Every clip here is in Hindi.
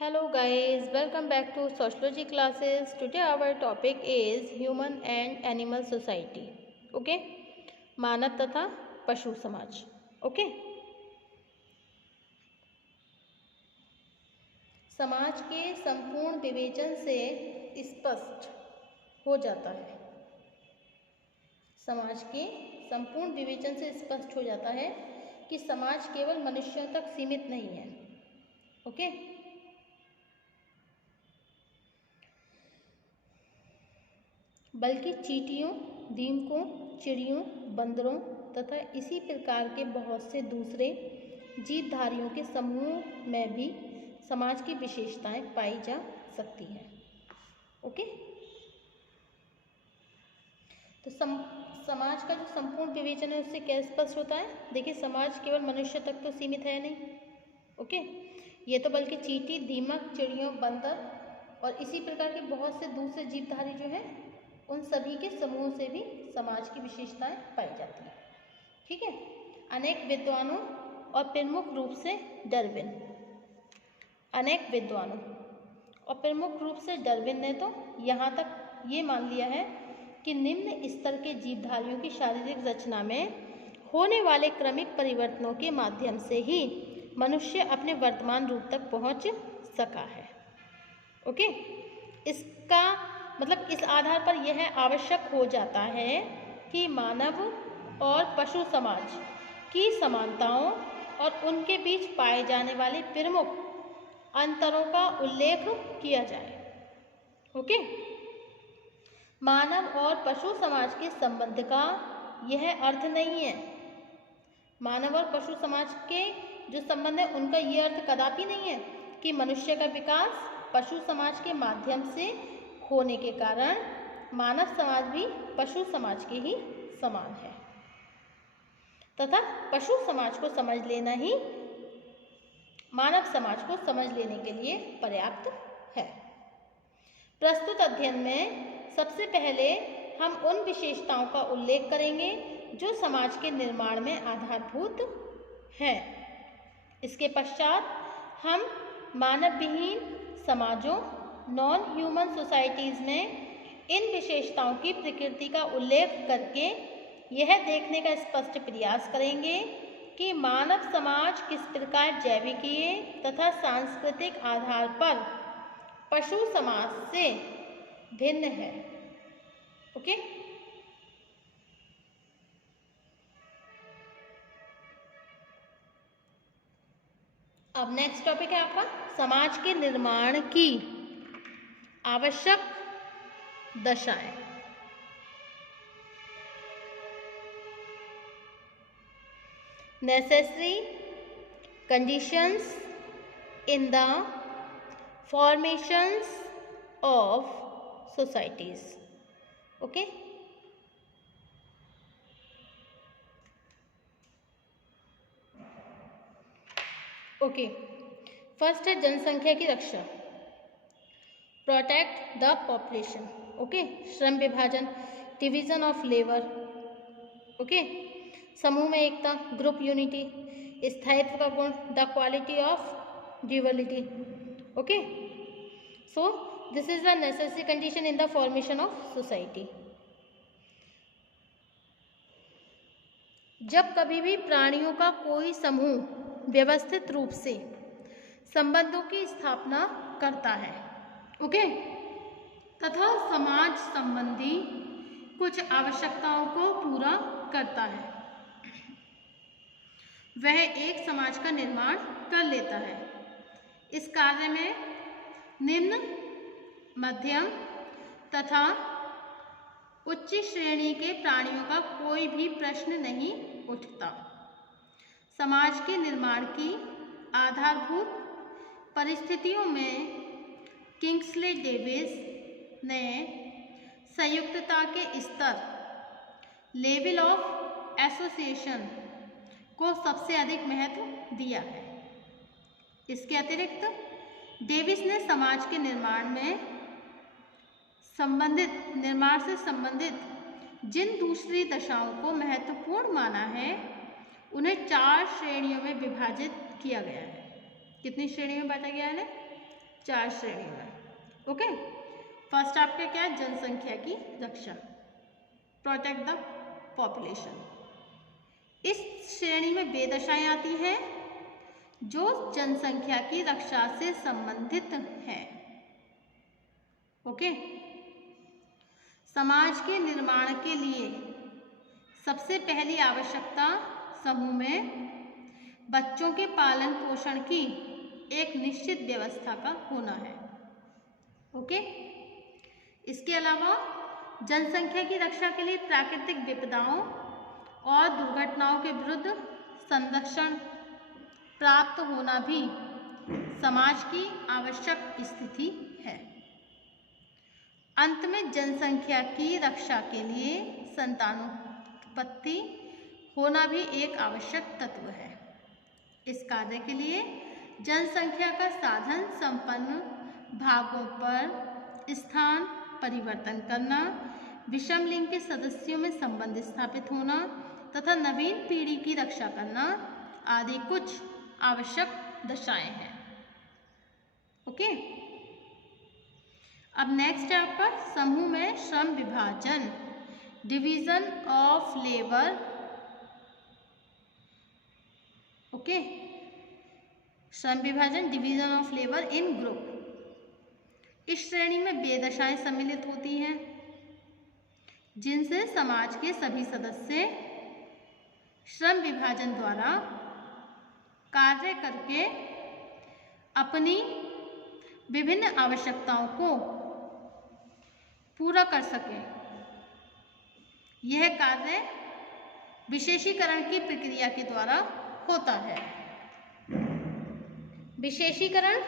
Hello guys, welcome back to sociology classes. Today our topic is human and animal society. Okay? मानव तथा पशु समाज. Okay? समाज के संपूर्ण विवेचन से स्पष्ट हो जाता है. समाज के संपूर्ण विवेचन से स्पष्ट हो जाता है कि समाज केवल मनुष्यों तक सीमित नहीं है. ओके? बल्कि चींटियों, दीमकों, चिड़ियों, बंदरों तथा इसी प्रकार के बहुत से दूसरे जीवधारियों के समूह में भी समाज की विशेषताएं पाई जा सकती हैं. ओके? तो समाज का जो संपूर्ण विवेचन है उससे क्या स्पष्ट होता है? देखिए, समाज केवल मनुष्य तक तो सीमित है नहीं. ओके? ये तो बल्कि चींटी, दीमक, चिड़ियों, बंदर और इसी प्रकार के बहुत से दूसरे जीवधारी जो हैं उन सभी के समूह से भी समाज की विशेषताएं पाई जाती हैं. ठीक है? अनेक विद्वानों और प्रमुख रूप से डार्विन ने तो यहाँ तक ये मान लिया है कि निम्न स्तर के जीवधारियों की शारीरिक रचना में होने वाले क्रमिक परिवर्तनों के माध्यम से ही मनुष्य अपने वर्तमान रूप तक पहुँच सका है. ओके? इसका मतलब इस आधार पर यह आवश्यक हो जाता है कि मानव और पशु समाज की समानताओं और उनके बीच पाए जाने वाले प्रमुख अंतरों का उल्लेख किया जाए. ओके? मानव और पशु समाज के संबंध का यह अर्थ नहीं है. मानव और पशु समाज के जो संबंध है उनका यह अर्थ कदापि नहीं है कि मनुष्य का विकास पशु समाज के माध्यम से होने के कारण मानव समाज भी पशु समाज के ही समान है तथा पशु समाज को समझ लेना ही मानव समाज को समझ लेने के लिए पर्याप्त है. प्रस्तुत अध्ययन में सबसे पहले हम उन विशेषताओं का उल्लेख करेंगे जो समाज के निर्माण में आधारभूत हैं. इसके पश्चात हम मानव विहीन समाजों, नॉन ह्यूमन सोसाइटीज़ में इन विशेषताओं की प्रकृति का उल्लेख करके यह देखने का स्पष्ट प्रयास करेंगे कि मानव समाज किस प्रकार जैविकीय तथा सांस्कृतिक आधार पर पशु समाज से भिन्न है. ओके? अब नेक्स्ट टॉपिक है आपका समाज के निर्माण की आवश्यक दशाएं. Necessary conditions in the formations of societies. Okay? Okay, first है जनसंख्या की रक्षा. Protect the population. ओके? श्रम विभाजन, डिवीजन ऑफ लेबर. ओके? समूह में एकता, ग्रुप यूनिटी, स्थायित्व का गुण, the quality of duality. Okay? So this is the necessary condition in the formation of society. जब कभी भी प्राणियों का कोई समूह व्यवस्थित रूप से संबंधों की स्थापना करता है, ओके, तथा समाज संबंधी कुछ आवश्यकताओं को पूरा करता है, वह एक समाज का निर्माण कर लेता है. इस कार्य में निम्न, मध्यम तथा उच्च श्रेणी के प्राणियों का कोई भी प्रश्न नहीं उठता. समाज के निर्माण की आधारभूत परिस्थितियों में किंग्सले डेविस ने संयुक्तता के स्तर, लेवल ऑफ एसोसिएशन को सबसे अधिक महत्व दिया है. इसके अतिरिक्त डेविस ने समाज के निर्माण से संबंधित जिन दूसरी दशाओं को महत्वपूर्ण माना है उन्हें 4 श्रेणियों में विभाजित किया गया है. कितनी श्रेणियों में बांटा गया है? 4 श्रेणी में। ओके, फर्स्ट आपका क्या है, जनसंख्या की रक्षा, प्रोटेक्ट द पॉपुलेशन। इस श्रेणी में वे दशाएं आती हैं जो जनसंख्या की रक्षा से संबंधित है। ओके, समाज के निर्माण के लिए सबसे पहली आवश्यकता समूह में बच्चों के पालन पोषण की एक निश्चित व्यवस्था का होना है। ओके, इसके अलावा जनसंख्या की रक्षा के लिए प्राकृतिक विपदाओं और दुर्घटनाओं के विरुद्ध संरक्षण प्राप्त होना भी समाज की आवश्यक स्थिति है। अंत में जनसंख्या की रक्षा के लिए संतानोत्पत्ति होना भी एक आवश्यक तत्व है। इस कार्य के लिए जनसंख्या का साधन संपन्न भागों पर स्थान परिवर्तन करना, विषम लिंग के सदस्यों में संबंध स्थापित होना तथा नवीन पीढ़ी की रक्षा करना आदि कुछ आवश्यक दशाएं हैं। ओके, अब नेक्स्ट है आपका समूह में श्रम विभाजन, डिवीजन ऑफ लेबर। ओके, श्रम विभाजन, division of labour in group. इस श्रेणी में वे दशाएं सम्मिलित होती हैं जिनसे समाज के सभी सदस्य श्रम विभाजन द्वारा कार्य करके अपनी विभिन्न आवश्यकताओं को पूरा कर सकें। यह कार्य विशेषीकरण की प्रक्रिया के द्वारा होता है। विशेषीकरण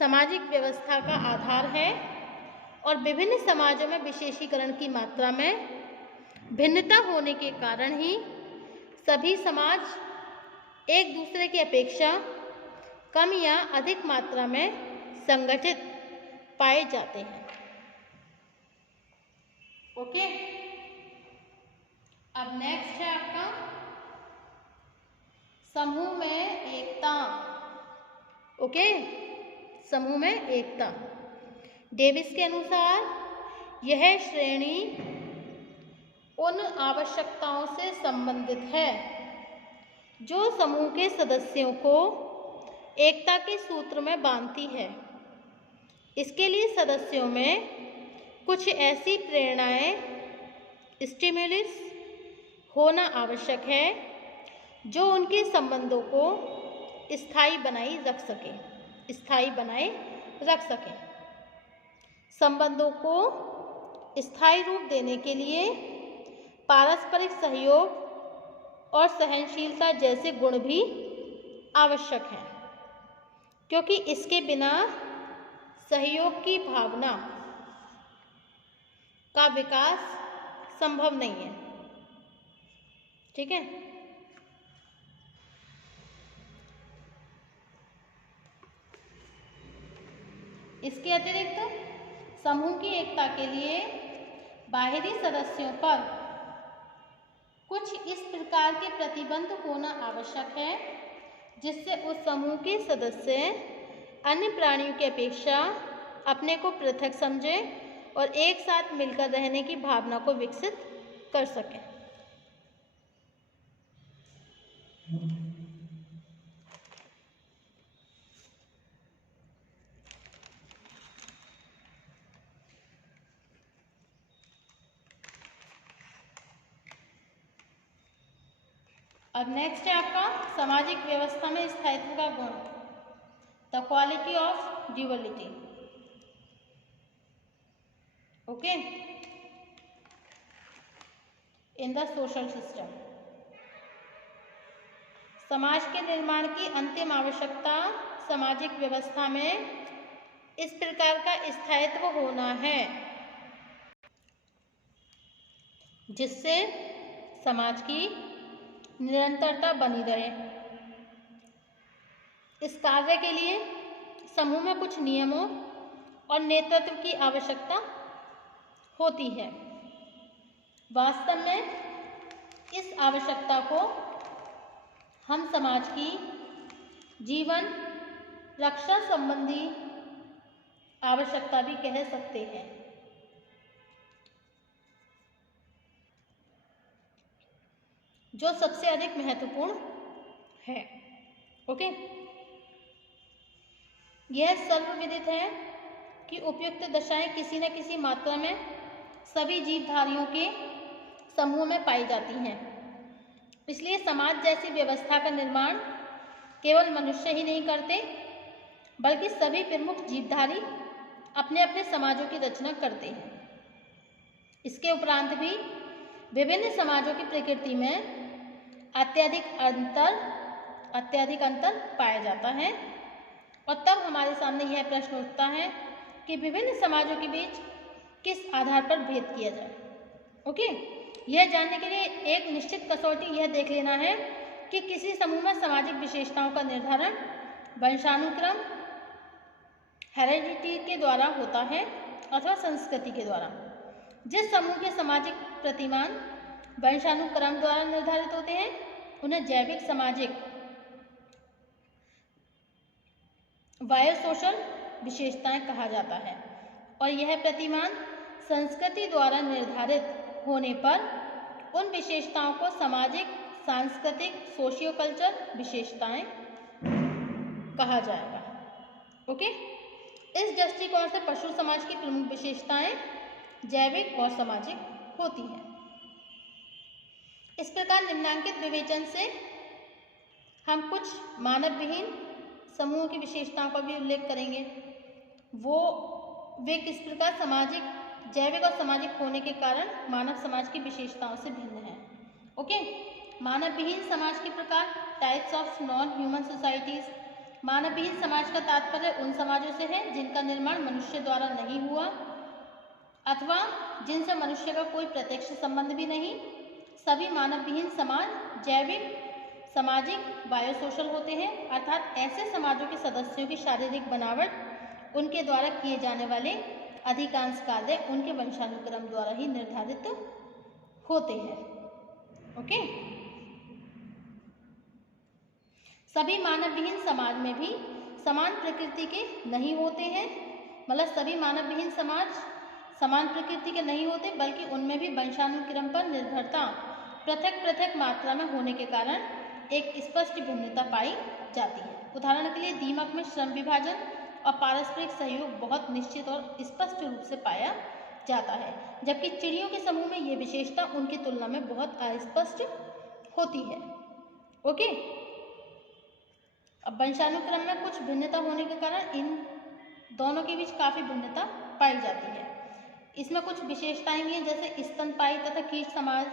सामाजिक व्यवस्था का आधार है और विभिन्न समाजों में विशेषीकरण की मात्रा में भिन्नता होने के कारण ही सभी समाज एक दूसरे की अपेक्षा कम या अधिक मात्रा में संगठित पाए जाते हैं। ओके, अब नेक्स्ट है आपका समूह में एकता। ओके, समूह में एकता। डेविस के अनुसार यह श्रेणी उन आवश्यकताओं से संबंधित है जो समूह के सदस्यों को एकता के सूत्र में बांधती है। इसके लिए सदस्यों में कुछ ऐसी प्रेरणाएं, स्टिमुलस होना आवश्यक है जो उनके संबंधों को स्थायी बनाए रख सके। संबंधों को स्थायी रूप देने के लिए पारस्परिक सहयोग और सहनशीलता जैसे गुण भी आवश्यक हैं, क्योंकि इसके बिना सहयोग की भावना का विकास संभव नहीं है। ठीक है, इसके अतिरिक्त समूह की एकता के लिए बाहरी सदस्यों पर कुछ इस प्रकार के प्रतिबंध होना आवश्यक है जिससे उस समूह के सदस्य अन्य प्राणियों की अपेक्षा अपने को पृथक समझें और एक साथ मिलकर रहने की भावना को विकसित कर सकें। अब नेक्स्ट है आपका सामाजिक व्यवस्था में स्थायित्व का गुण, the quality of duality. Okay, in the social system. समाज के निर्माण की अंतिम आवश्यकता सामाजिक व्यवस्था में इस प्रकार का स्थायित्व होना है जिससे समाज की निरंतरता बनी रहे। इस कार्य के लिए समूह में कुछ नियमों और नेतृत्व की आवश्यकता होती है। वास्तव में इस आवश्यकता को हम समाज की जीवन रक्षा संबंधी आवश्यकता भी कह सकते हैं। जो सबसे अधिक महत्वपूर्ण है। ओके, यह सर्वविदित है कि उपयुक्त दशाएं किसी न किसी मात्रा में सभी जीवधारियों के समूह में पाई जाती हैं। इसलिए समाज जैसी व्यवस्था का निर्माण केवल मनुष्य ही नहीं करते, बल्कि सभी प्रमुख जीवधारी अपने अपने समाजों की रचना करते हैं। इसके उपरांत भी विभिन्न समाजों की प्रकृति में अत्यधिक अंतर पाया जाता है। और तब हमारे सामने यह प्रश्न उठता है कि विभिन्न समाजों के बीच किस आधार पर भेद किया जाए। ओके, यह जानने के लिए एक निश्चित कसौटी यह देख लेना है कि किसी समूह में सामाजिक विशेषताओं का निर्धारण वंशानुक्रम हेरेडिटी के द्वारा होता है अथवा संस्कृति के द्वारा। जिस समूह के सामाजिक प्रतिमान वंशानुक्रम द्वारा निर्धारित होते हैं उन्हें जैविक सामाजिक बायोसोशल विशेषताएं कहा जाता है, और यह प्रतिमान संस्कृति द्वारा निर्धारित होने पर उन विशेषताओं को सामाजिक सांस्कृतिक सोशियो कल्चर विशेषताएं कहा जाएगा। ओके, इस दृष्टिकोण से पशु समाज की प्रमुख विशेषताएं जैविक और सामाजिक होती हैं। इस प्रकार निम्नांकित विवेचन से हम कुछ मानव विहीन समूहों की विशेषताओं का भी उल्लेख करेंगे। वे किस प्रकार सामाजिक जैविक और सामाजिक होने के कारण मानव समाज की विशेषताओं से भिन्न है। ओके, मानव विहीन समाज के प्रकार types of non human societies. मानव विहीन समाज का तात्पर्य उन समाजों से है जिनका निर्माण मनुष्य द्वारा नहीं हुआ अथवा जिनसे मनुष्य का कोई प्रत्यक्ष संबंध भी नहीं। सभी मानव विहीन समाज जैविक सामाजिक बायोसोशल होते हैं, अर्थात ऐसे समाजों के सदस्यों की शारीरिक बनावट उनके द्वारा किए जाने वाले अधिकांश कार्य उनके वंशानुक्रम द्वारा ही निर्धारित होते हैं। ओके, सभी मानव विहीन समाज में भी समान प्रकृति के नहीं होते हैं, मतलब सभी मानव विहीन समाज समान प्रकृति के नहीं होते, बल्कि उनमें भी वंशानुक्रम पर निर्भरता पृथक पृथक मात्रा में होने के कारण एक स्पष्ट भिन्नता पाई जाती है। उदाहरण के लिए दीमक में श्रम विभाजन और पारस्परिक सहयोग बहुत निश्चित और स्पष्ट रूप से पाया जाता है, जबकि चिड़ियों के समूह में ये विशेषता उनकी तुलना में बहुत अस्पष्ट होती है। ओके, अब वंशानुक्रम में कुछ भिन्नता होने के कारण इन दोनों के बीच काफी भिन्नता पाई जाती है। इसमें कुछ विशेषताएं भी हैं, जैसे स्तनपायी तथा कीट समाज,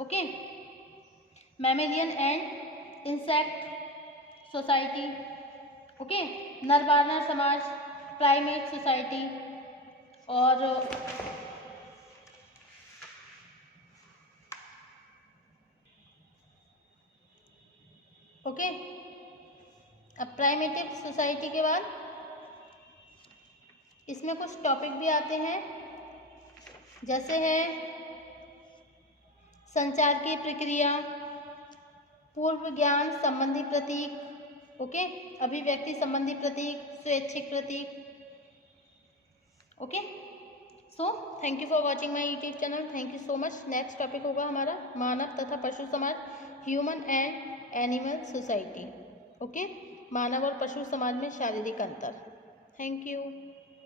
okay, mammalian and insect society, okay, Narwana समाज, प्राइमेट सोसाइटी, और ओके, अब प्राइमेटिव सोसाइटी के बाद इसमें कुछ टॉपिक भी आते हैं, जैसे है संचार की प्रक्रिया, पूर्व ज्ञान संबंधी प्रतीक, ओके, अभिव्यक्ति संबंधी प्रतीक, स्वैच्छिक प्रतीक। Okay, so thank you for watching my YouTube channel. Thank you so much. Next topic होगा हमारा मानव तथा पशु समाज, human and animal society. Okay, मानव और पशु समाज में शारीरिक अंतर। Thank you.